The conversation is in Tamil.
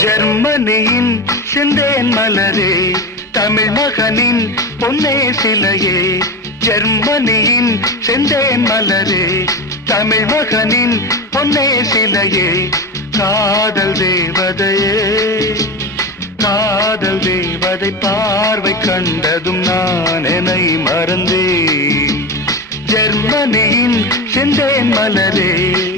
ஜெர்மனியின் செந்தேன் மலரே, தமிழ் மகனின் பொன்னே சிலையே. ஜெர்மனியின் செந்தேன் மலரே, தமிழ் மகனின் பொன்னே சிலையே. காதல் தேவதையே, காதல் தேவதை பார்வை கண்டதும் நான் என்னை மறந்தேன். ஜெர்மனியின் செந்தேன் மலரே.